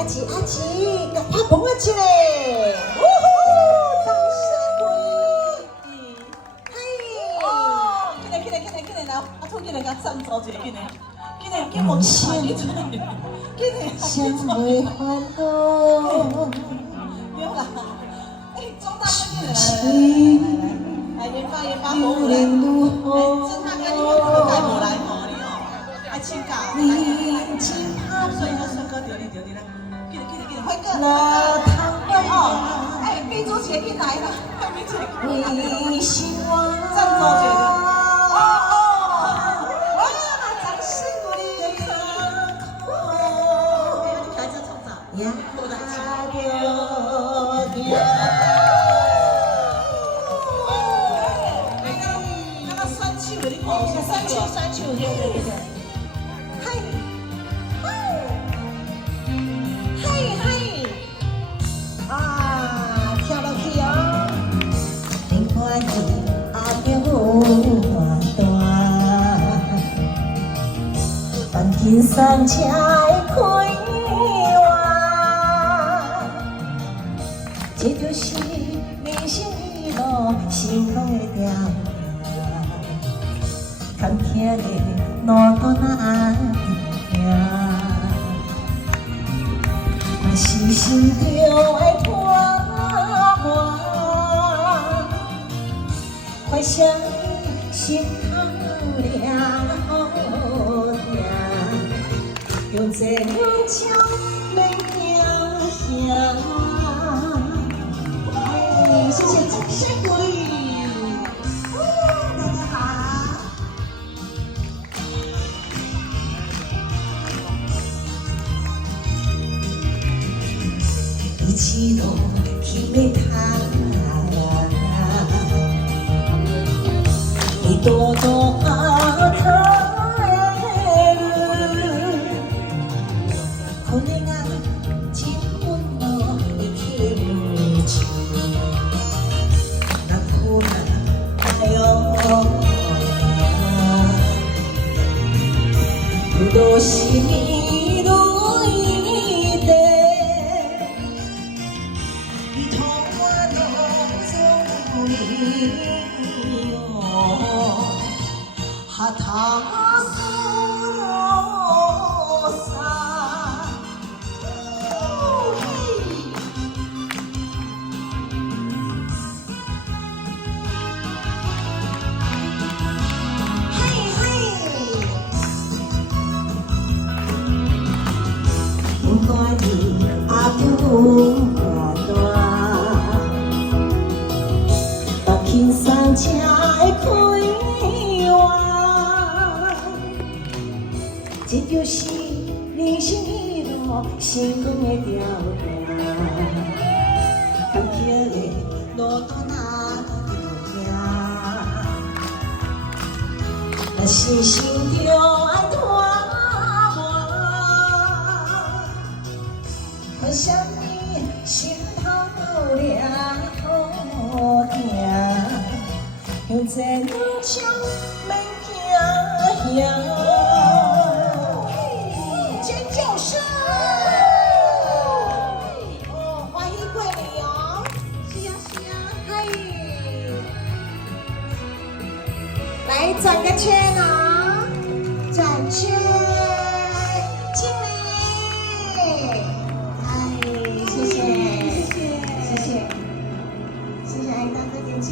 阿吉，甲拍捧我一个，呜呼，掌声鼓励，嗨！哦，起来来，阿兔起来甲赞助一下，起来莫笑，起来，相会欢乐，不用啦，庄大哥起来，研发服务来，郑大哥你有可带无来吼你哦，爱请假，所以说哥对你来，辉哥，哦，哎，秘书姐进来了，快秘书姐，赞助一下。酸球，对，嗨，啊，跳落去哦，你看伊阿着大，万金山车会开弯，这就是人生的路，成功的条。看天的路途难行，若是心着爱拖磨，快些心头了好听，用这两枪来行行。哎，谢谢掌声鼓励。一起落去要谈，你多多看可能啊，真温柔的天气，那苦难哎呦，不多是你路。哈塔苏罗萨，不管你阿布轻松车会开弯，这就是人生的路，成功的条件。坎坷的路途难行，若是心着爱拖磨，可想你心头了。用这两枪来行行，尖叫声！哦，欢喜过年哦！是啊，嗨！来转个圈哦，转圈，敬礼！嗨，谢谢爱大哥点唱。